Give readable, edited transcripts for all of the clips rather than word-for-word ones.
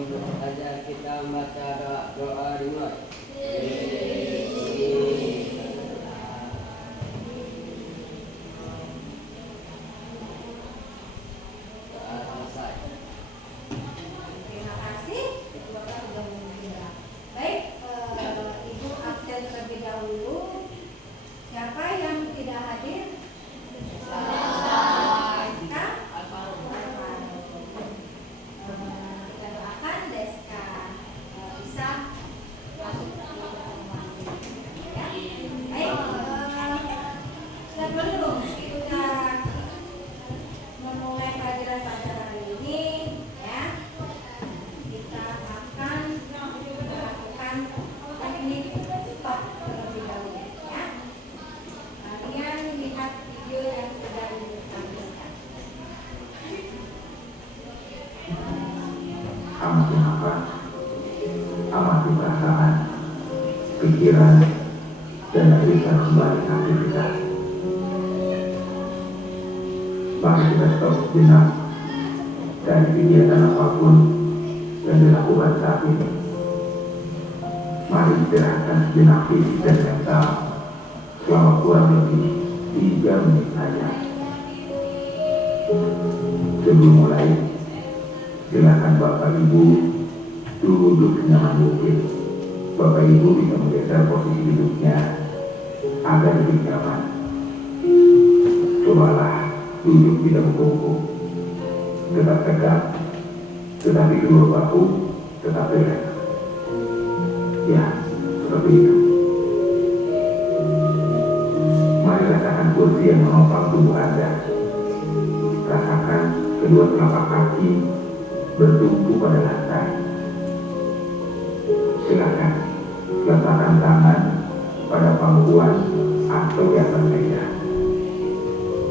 Langsung saja kita membaca doa dimulai. Selesai. Terima kasih. Ibu Bapak sudah mengira. Baik, Ibu absen terlebih dahulu. Siapa yang tidak hadir? Deska. Kita doakan Deska bisa masuk ke pertemuan ini. Ya. Baik, sebelum kita memulai pelajaran pada hari ini, ya, kita akan melakukan teknik stop terlebih dahulu, ya. Kalian lihat video yang sudah ditampilkan. Amati nafas, amati perasaan, pikiran, dan berikan kembali aktivitas. Mari kita stop sejenak dari kegiatan apapun yang dilakukan saat ini. Mari istirahatkan sejenak fisik dan mental selama kurang lebih 3 menit saja. Sebelum mulai, silakan Bapak Ibu duduk senyaman mungkin. Bapak Ibu bisa menggeser posisi duduknya agar lebih nyaman. Cobalah duduk tidak membungkuk, tetap tegak, tetapi kedua bahu tetap rileks. Ya, seperti itu. Mari rasakan kursi yang menopang tubuh Anda. Rasakan kedua telapak kaki bertumpu pada lantai. Silakan letakkan tangan pada pangkuan atau di atas meja.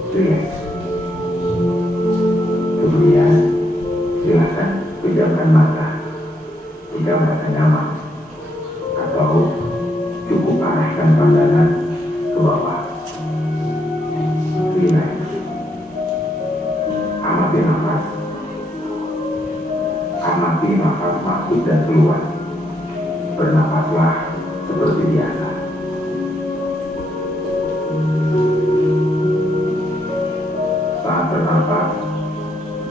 Rileks. Kemudian silakan pejamkan mata jika merasa nyaman, atau cukup arahkan pandangan ke bawah. Rileks. Amati nafas. Amati nafas masuk dan keluar. Bernafaslah seperti biasa. Saat bernafas,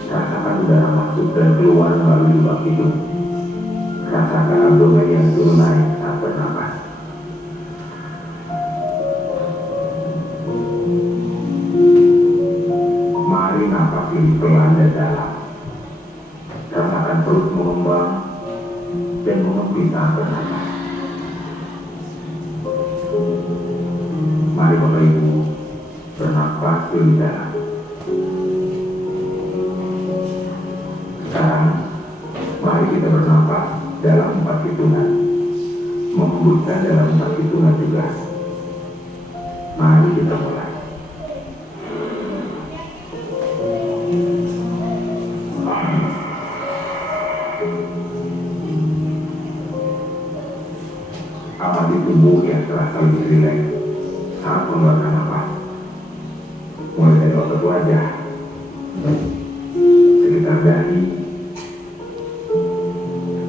rasakan udara masuk dan keluar melalui lubang hidung. Rasakan abdomen yang turun naik saat bernafas. Mari nafas ini pelan dan dalam. Rasakan perut mengembang dan mengembis saat bernafas. Mari Bapak Ibu bernafas lebih dalam. Sekarang mari kita bernafas dalam 4 hitungan, menghembuskan dalam 4 hitungan juga. Mari kita mulai. Amati tubuh yang terasa lebih rileks saat mengeluarkan nafas. Mulai dari otot wajah, sekitar dahi,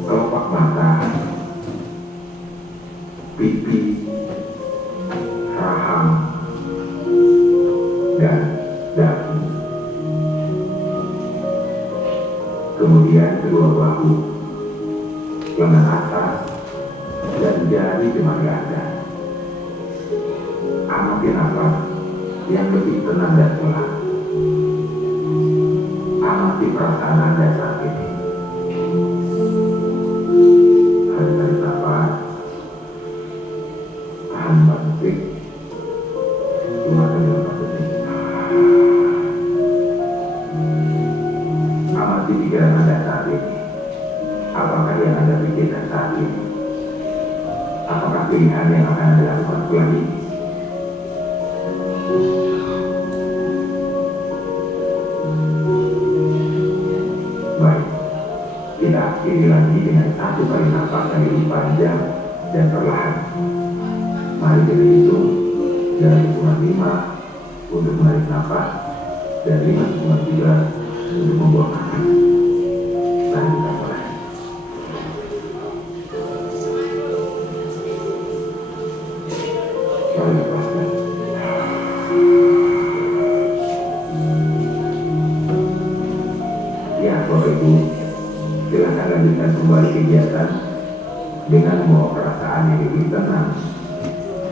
kelopak mata, pipi, rahang, dan dagu. Kemudian kedua bahu, lengan atas, dan jari jemari Anda. Amati nafas yang lebih tenang dan pelan. Amati perasaan Anda saat ini. Tarik nafas, tahan 4 detik, keluarkan dalam 4 detik. Amati pikiran Anda saat ini. Apakah yang Anda pikirkan saat ini? Apakah pilihan yang akan Anda lakukan setelah ini? Baik, kita akhiri lagi dengan 1 kali nafas yang lebih panjang dan perlahan. Mari kita hitung dari hitungan 5 untuk menarik nafas dan 5 hitungan 3 untuk membuang nafas. Mari kita mulai. lanjutkan kembali kegiatan dengan membawa perasaan yang lebih tenang,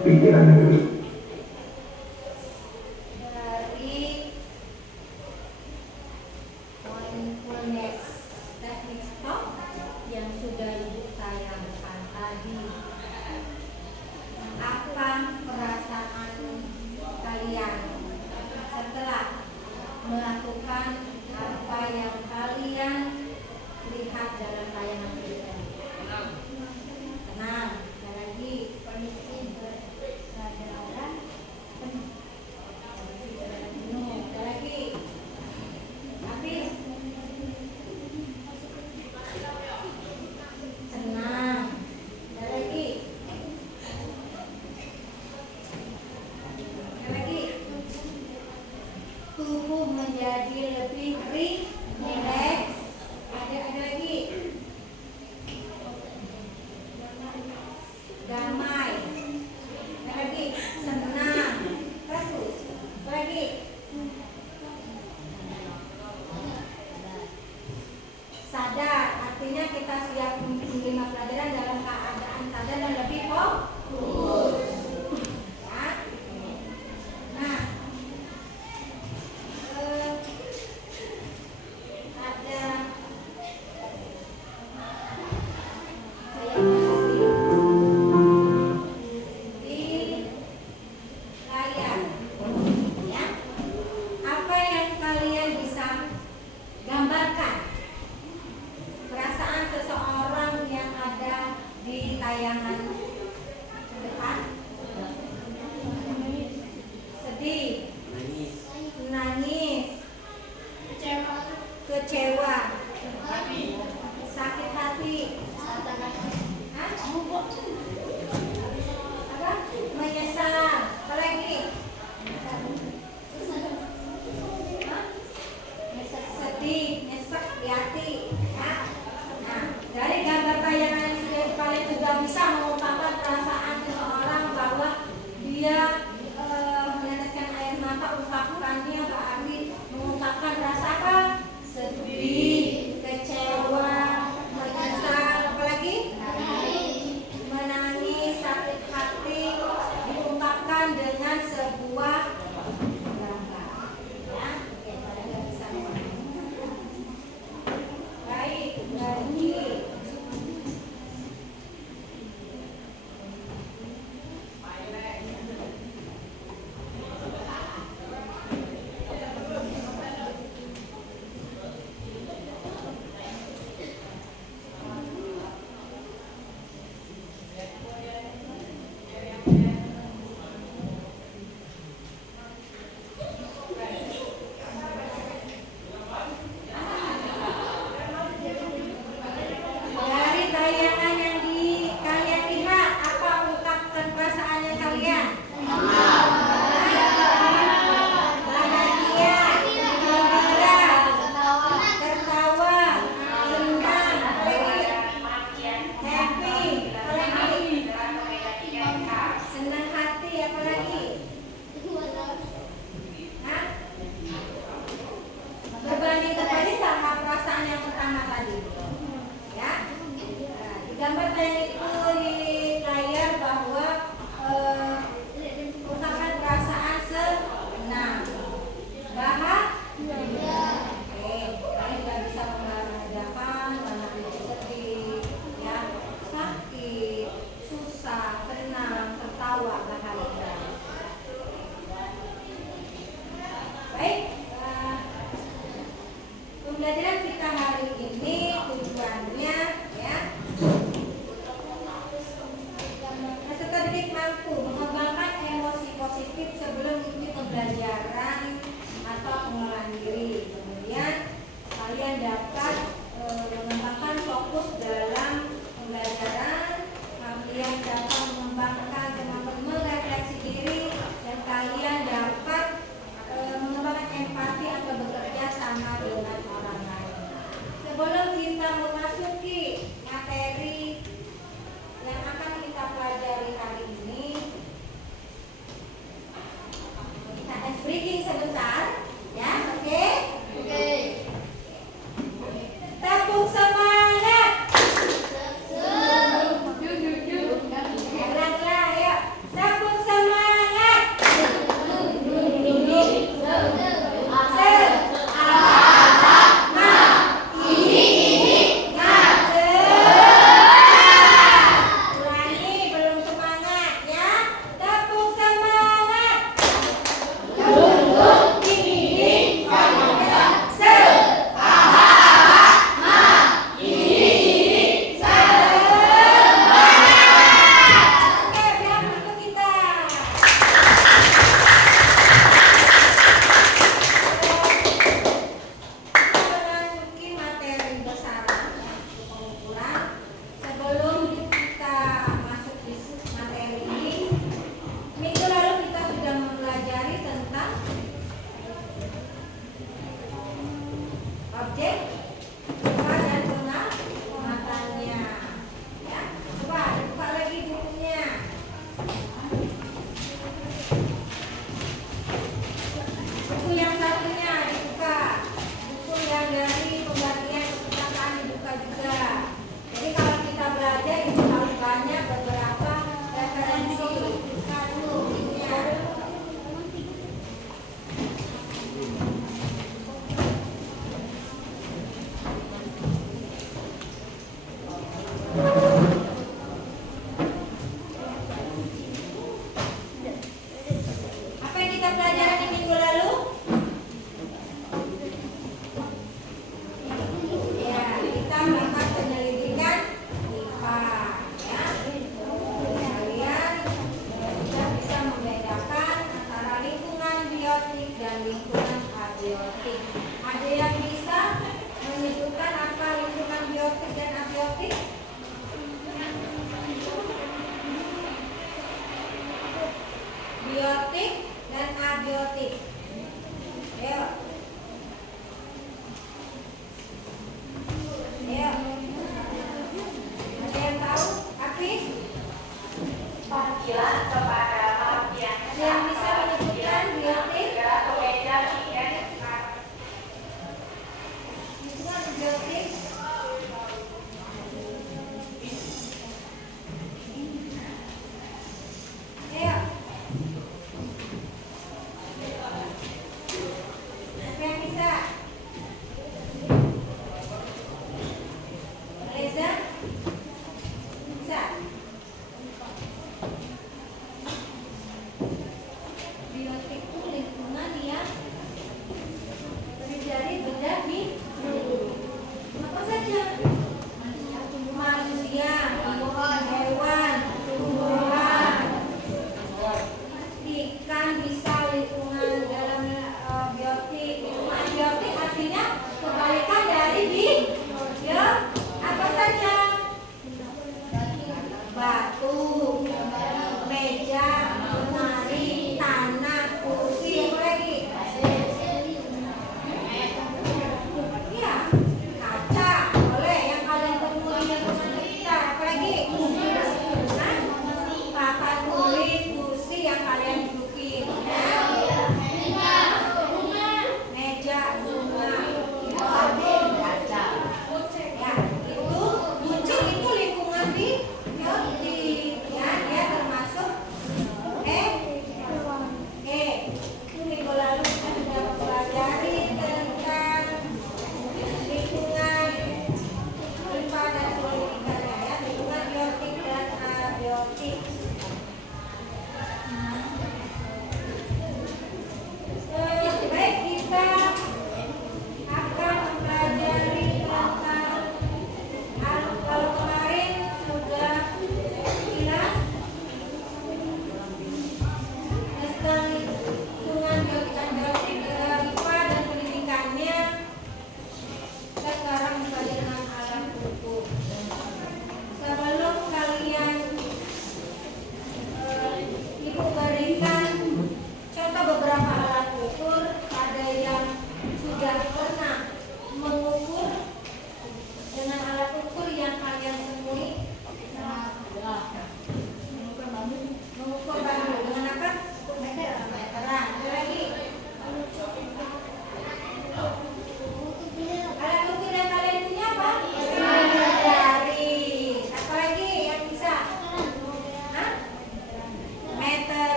pikiran yang lebih dari mindfulness teknik stop yang sudah Ibu tayangkan tadi. Apa perasaan kalian setelah melakukan apa yang kalian lihat dalam tayangan ini? Tenang, sekali lagi.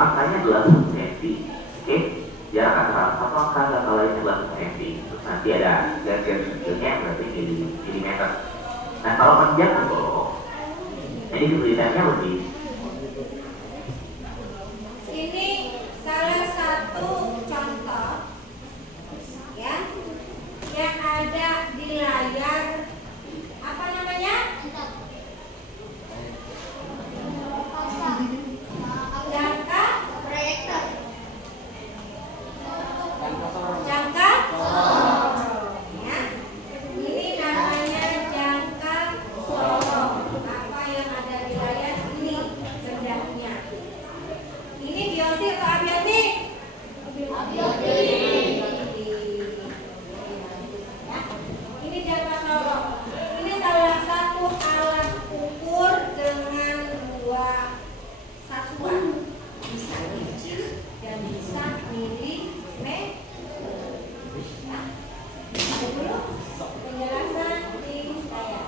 angkanya adalah 1 cm. Oke, jarak antara satu angka dan angka lainnya adalah 1 cm. Terus nanti ada garis kecilnya berarti milimeter. Nah kalau panjang atau ini kesulitannya lebih. Ini salah satu contoh ya yang ada di layar apa namanya? Jangka proyektor. Jangka ya. Ini namanya jangka sorong. Apa yang ada di layar ini bendanya. Ini bioti atau abioti? Abioti. Ya. Ini jangka sorong. Ini salah satu alat ukur dengan 2 satuan. Bisa inci dan bisa milimeter. Ya. Itu dulu penjelasan di layar.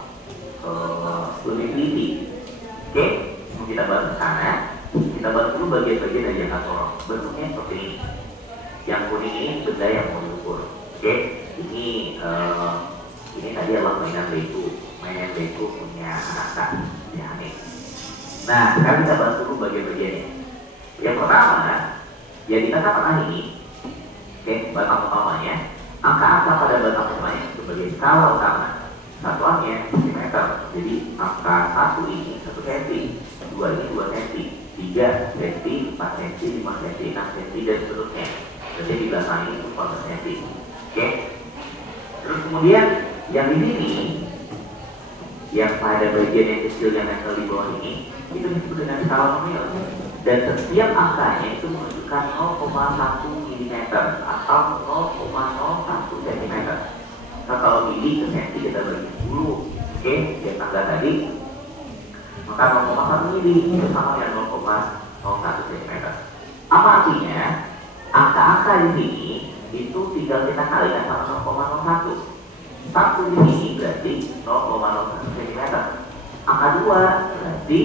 Lebih teliti. Oke, mau kita bahas ke sana. Kita bahas dulu bagian-bagian dari jangka sorong. Bentuknya seperti ini. Yang kuning ini benda yang mau diukur. Oke, ini tadi adalah mainan Lego punya anak ya nih. Nah, sekarang kita bahas dulu bagian-bagiannya. Yang pertama, ya kita pernah ini. Oke, batang utamanya. Angka-angka pada batang utamanya sebagai skala utama. Satuannya cm. Jadi angka 1 ini 1 cm, 2 ini 2 cm, 3 cm, 4 cm, 5 cm, 6 cm dan seterusnya. Jadi di belakang ini 14 cm. Oke. Terus kemudian yang di sini, yang pada bagian yang kecil yang nempel di bawah ini, itu disebut dengan skala nominal. Dan setiap angkanya itu menunjukkan 0,1 mm atau 0,01 cm. Nah, kalau mili ke senti kita bagi 10, oke, yang tangga tadi, maka 0,1 mili itu sama dengan 0,01 cm. Apa artinya? Angka-angka di sini itu tinggal kita kalikan sama 0,01. 1 di sini berarti 0,01 cm. Angka 2 berarti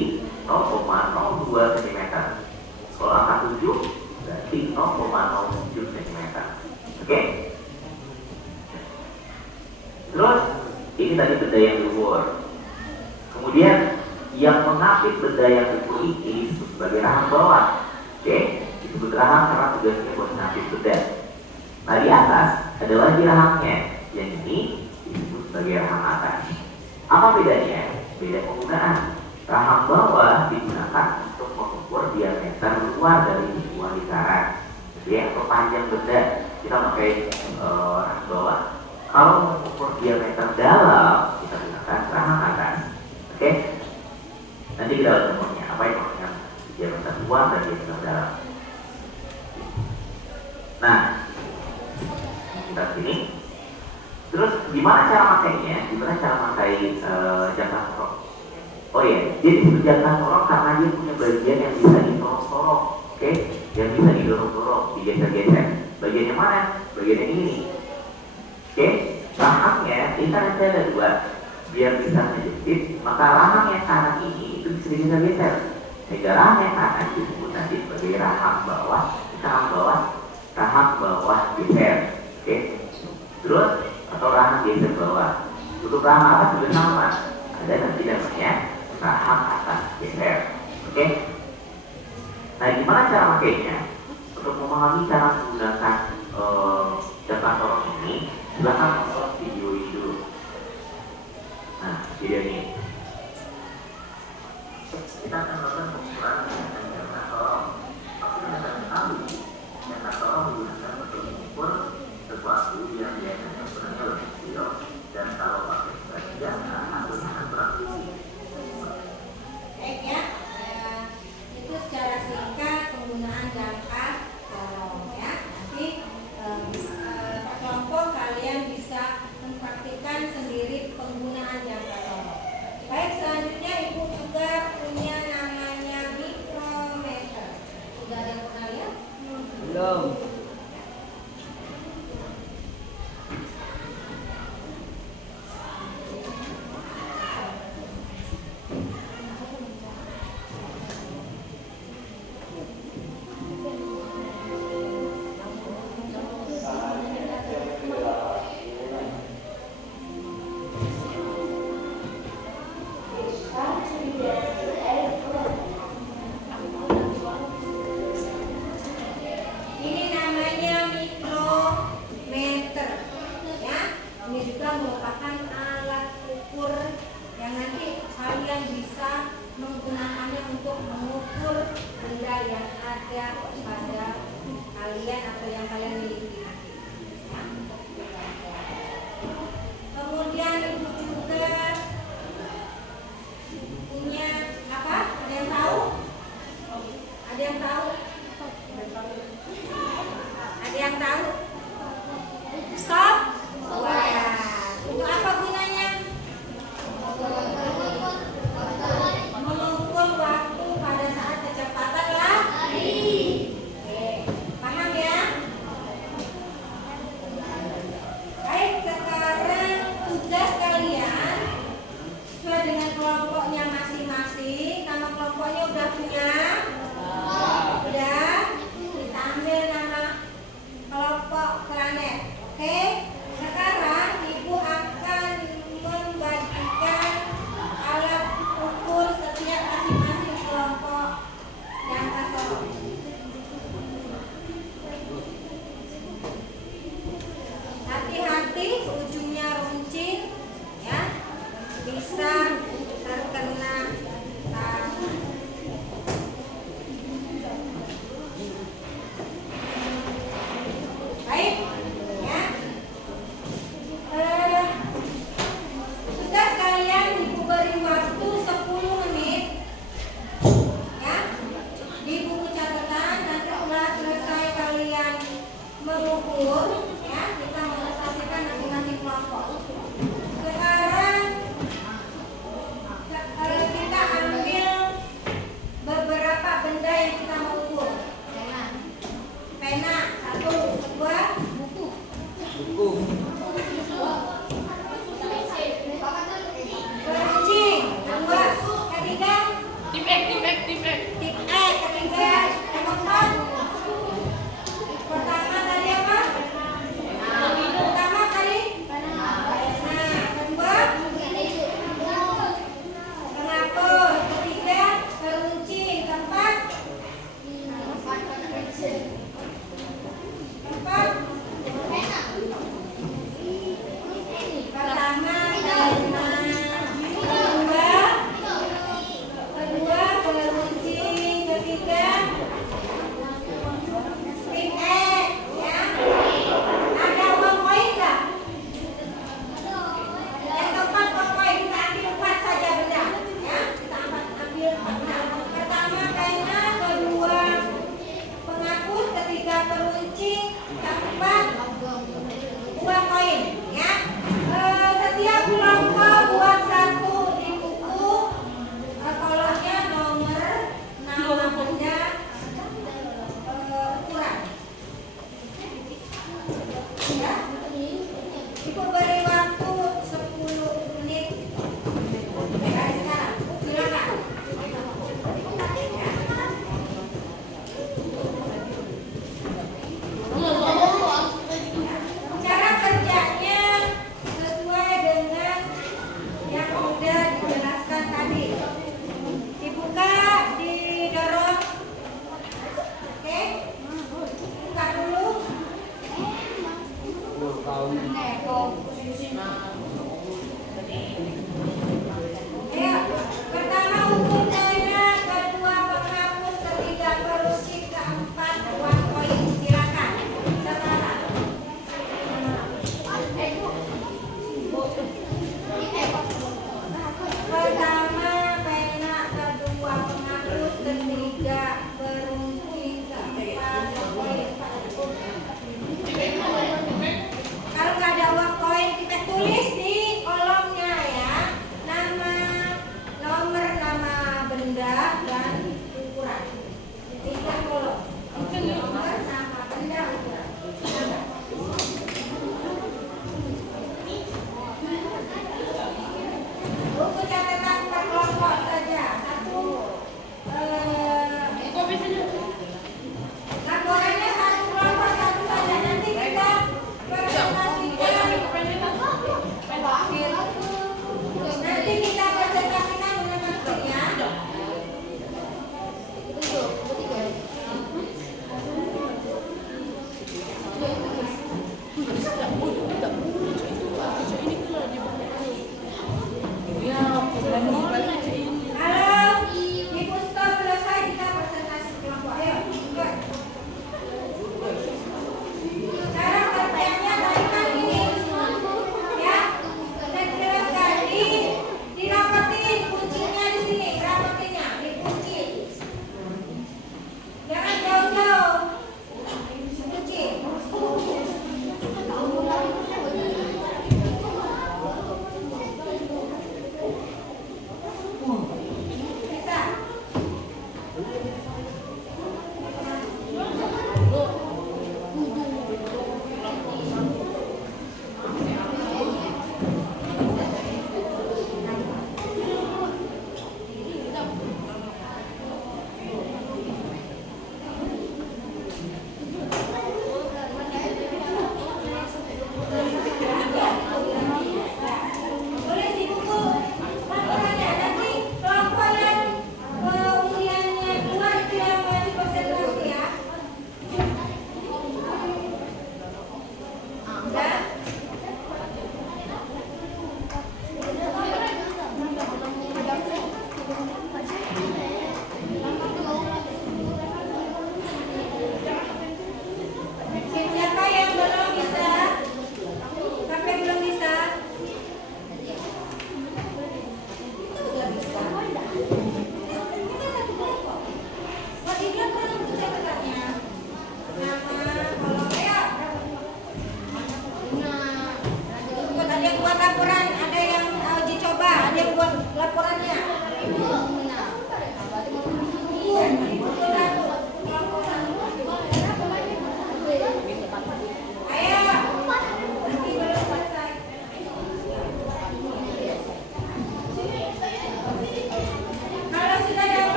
0,02 cm. Kalau angka 7 berarti 0,07 cm. Oke? Terus ini tadi benda yang diukur. Kemudian yang mengapit benda yang diukur ini disebut sebagai rahang bawah. Oke? Disebut rahang karena tugasnya buat mengapit benda. Nah di atas ada lagi rahangnya. Yang ini disebut sebagai rahang atas. Apa bedanya? Beda penggunaan. Rahang bawah digunakan untuk mengukur diameter luar dari sebuah lingkaran, ya, atau panjang benda. Kita pakai rahang bawah. Kalau mengukur diameter dalam, kita gunakan rahang atas. Oke? Nanti kita lihat contohnya. Apa yang maksudnya diameter luar dan diameter dalam. Nah, kita sini. Terus gimana cara makainya? Gimana cara makai jangka sorong? Oh iya, dia disebut jangka sorong karena dia punya bagian yang bisa disorong-sorong, oke? Yang bisa didorong-dorong, digeser-geser. Bagian yang mana? Bagian yang ini. Oke? Rahangnya, ini kan ada 2. Biar bisa ngejepit, maka rahang yang kanan ini itu bisa digeser-geser. Sehingga rahang yang kanan disebut nanti sebagai rahang bawah, rahang bawah geser. Oke? Terus atau rahang geser bawah. Untuk rahang atas juga sama. Ada nanti namanya rahang atas geser. Oke? Nah, gimana cara makainya? Untuk memahami cara menggunakan jangka sorong ini, silahkan nonton video ini dulu. Nah, video ini. Kita akan nonton pengukuran jangka sorong. Tapi kita tahu jangka sorong digunakan untuk mengukur sesuatu yang biasanya ukurannya lebih kecil, dan kalau pakai bagian hasilnya akan kurang tinggi. Baik ya, itu secara singkat penggunaan jangka sorong ya. Nanti kelompok kalian bisa mempraktikkan sendiri penggunaan jangka sorong. Baik, selanjutnya Ibu juga punya namanya mikro yang ada pada kalian atau yang kalian miliki. Ya. Kemudian ibu juga punya apa? Ada yang tahu? Ada yang tahu? Ada yang tahu? Stop. Wah, untuk apa gunanya? Mengukur waktu pada saat kecepatan lari. Oke, paham ya?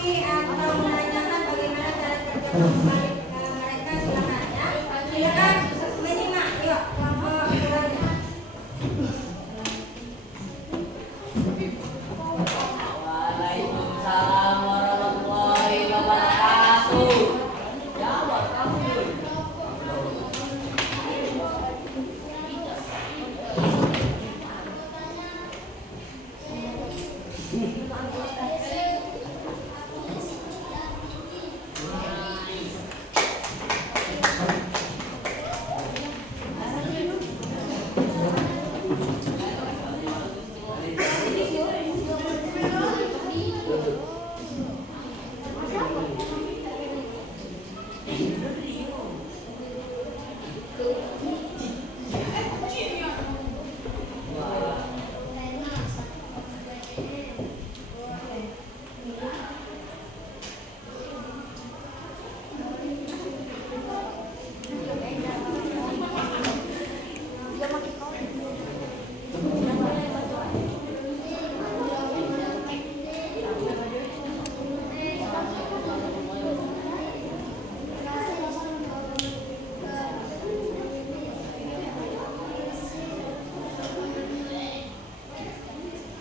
mengetahui atau menanyakan bagaimana cara kerja pembalik mereka, silakan ya. Silakan menyimak, yuk kelompok ukurannya. Waalaikumsalam warahmatullahi wabarakatuh. Jawab kamu.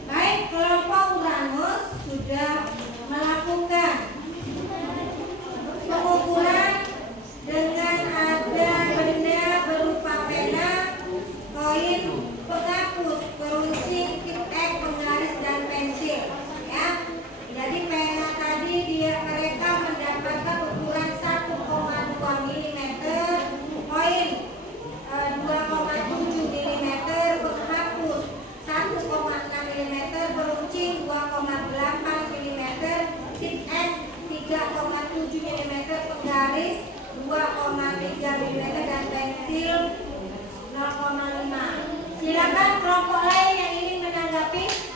Baik, kelompok Uranus sudah melakukan pengukuran dengan ada benda berupa pena, koin, penghapus, peruncing, tip X, penggaris dan pensil. Ya, jadi pena tadi mereka mendapatkan ukuran 1,2 mm, koin 2,7 mm, penghapus 1,6 mm, peruncing 2,8 mm, tip X 3,7 mm, penggaris 2,3 mm dan pensil 0,5. Silakan kelompok lain yang ingin menanggapi.